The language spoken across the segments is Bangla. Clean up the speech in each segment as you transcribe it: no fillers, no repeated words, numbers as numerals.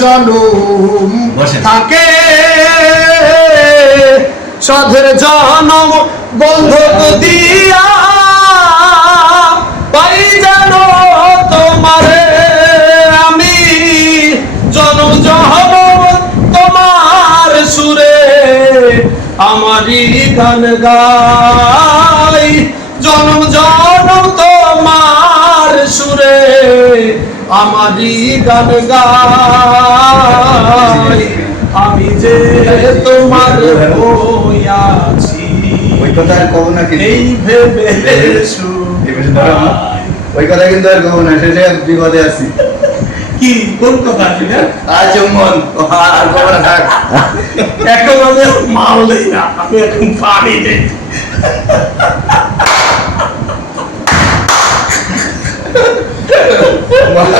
জনম থাকে সাধের জনম বন্ধক দিয়া পাই যেন তোমারে আমি জনম জনম তোমার সুরে আমারই গান গাই জনম জনম তোমার সুরে আমারই গান গাই আমি যে তোমার হইয়াছি ওই কথা আর কব না কিন্তু এই ভেবে ওই কথা কিন্তু আর কব না শেষে বিপদে আছি কি কোন কথা না আজ মন আর কব না থাক এখন আমি মাল দেই না আমি এখন পানি দেই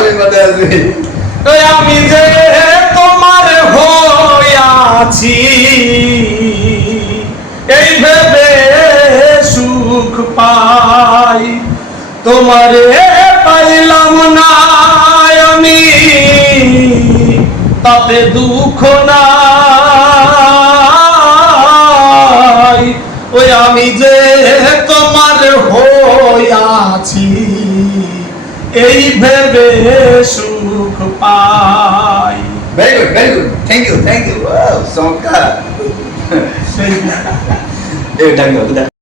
বিপদে আছি আমি যে তোমার হইয়াছি এই ভেবে সুখ পাই তোমারে পাইলাম না আমি তাতে দুঃখ নাই ওই আমি যে তোমার হইয়াছি এই ভেবে সুখ পাই very good thank you wow চমৎকার সেই এই ডাঙ্গা